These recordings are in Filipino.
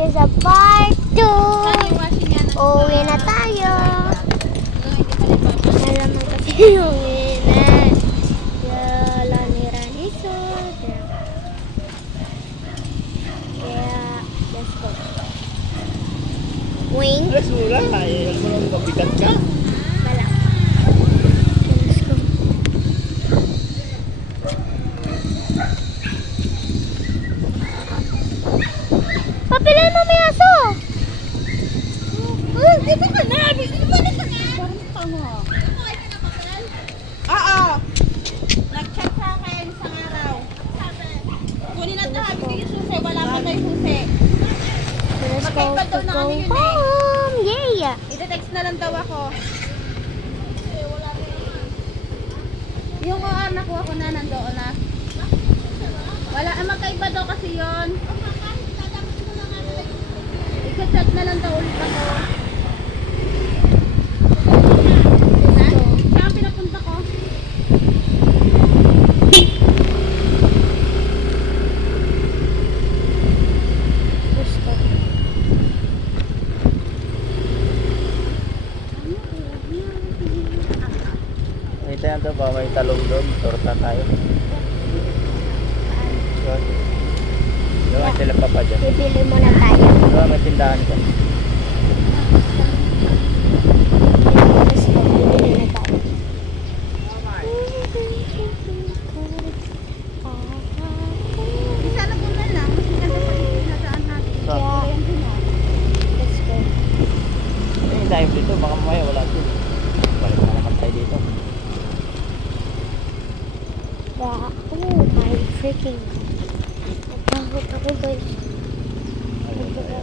you sa part 2. Uwi na tayo. Nalaman kasi yung inan. Yala ni Raniso. Kaya, let's go. Wing. Alas mo lang, alam mo lang mabigat ka. Wala. Let's go. Papilan mo may aso. Dito ka na. Balik ka na. Oo. Nag-chat sa akin isang araw. Kunin na ito, habi yung susi. Wala pa tayo susi. Let's go Magkaiba daw na kami yun eh. home. Yeah. Ite-text na lang daw ako. Yung anak ko ako na nandoon na. Wala, magkaiba daw kasi yun. I-chat na lang daw ulit ako. Saan pinapunta ko? Let's go. May tayo ba? May talong doon. Torta tayo. Doon. Doon sila papa dyan. Bibili muna tayo. Doon may tindahan dyan. Let's go. Bibili na tayo. Isa lang na lang. Mas maganda pa dito na saan natin. Yeah. Let's go. Eh, tayo dito. Baka mamaya wala dito. Balik na naman tayo dito. Wow. Oh my freaking God. Napahot ako guys. Ayun tayo.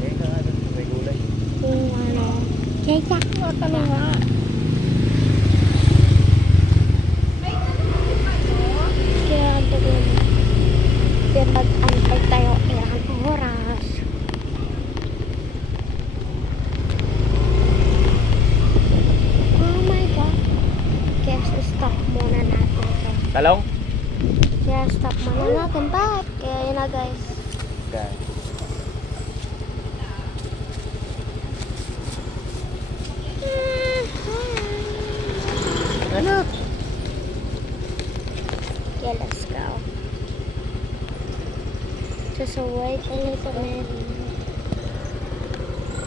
Eh, ka nga doon. May gulay. Kung ano. Kaya kami nga. Kaya doon. Kaya nag-antay tayo ilang oras. Oh my God. Kaya stop muna natin ito. Talong? Kaya stop muna natin. Bye. Kaya yun na guys. Okay. Anak! Okay, let's go. Just wait a little minute.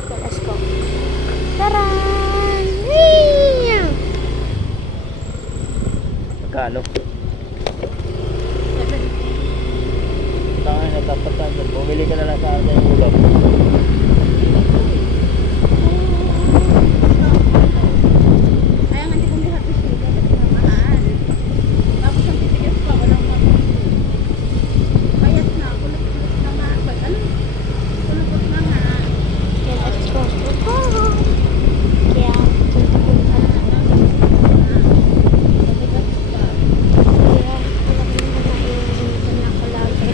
Okay, let's go. Taran! Whee! Magkano? Tangay na dapat tayo. Bumili ka na lang sa atin yung ulam. Kaya nga hindi ko may happy siya. Dapat na mahal. Tapos ang titigas pa. Walang bayat na. Kulot-kulot na nga. Ano? Kulot-kulot na nga. Okay, let's go. Kaya, Matigas pa. kaya, alam mo na naiinitan ako lagi.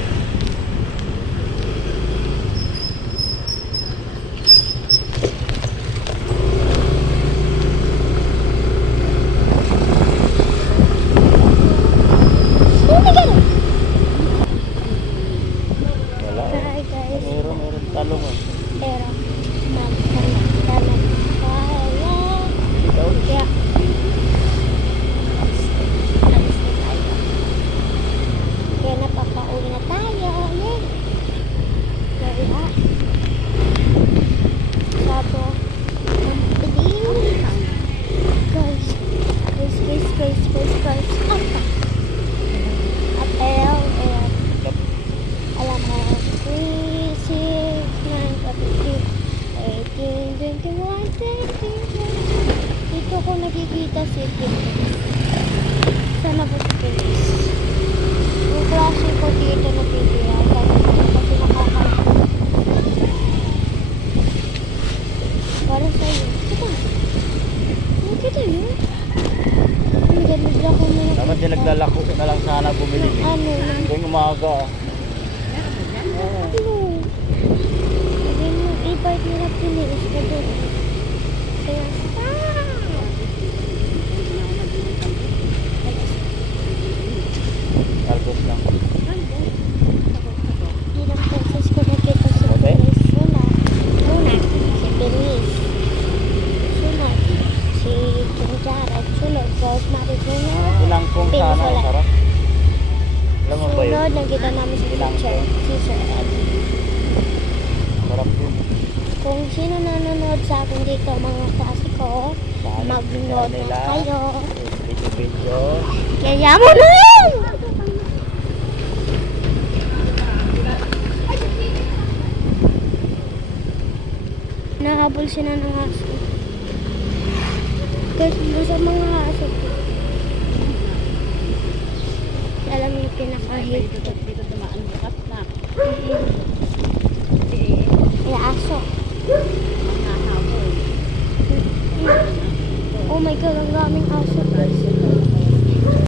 Oh my God! Wala. Hi guys. Meron talong ah. Pero, magkakaroon tayo. Ikaw? Kaya, alis na tayo. Kaya napapauwi na tayo. Yay! Kaya, sapo, ang piling. Guys, Apel, alam mo, 3, 6, 9, 18, 21, 22. Dito ko nakikita si Philippines. Sana po si Philippines. Yung klase ko dito nakikita. Kasi nakakalimutan. Para sa'yo. Kita yun. Ang ganda ko na. Dapat din naglalako na lang sana bumili. Ano? Tuwing umaga ah. Ano? Sabi mo, i-bite mo na pinilis ka doon. Kaya, Talbos lang. Hindi na nanonood, nakita namin si Ilang teacher, si Sir Ed. Sarap yun. Kung sino nanonood sa akin dito, mga klase ko, mag-nood na kayo. Video. Kaya mo na lang! Nahabol sila ng aso. Kasi sa mga aso. Alam mo yung pinaka-hate ko. Dito dumaan bukas na. Ay, aso. Mga habol. Oh my God, ang daming aso.